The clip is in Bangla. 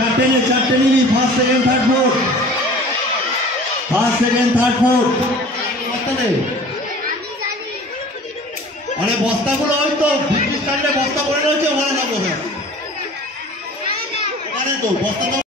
চারটে নিবি ফার্স্ট সেকেন্ড থার্ড ফোর্থ বস্তা নেই অনেক বস্তাগুলো হয়তো ব্রিটিশ স্ট্যান্ডে বস্তা পড়ে রয়েছে ওখানে নামবো ওখানে তো বস্তা তো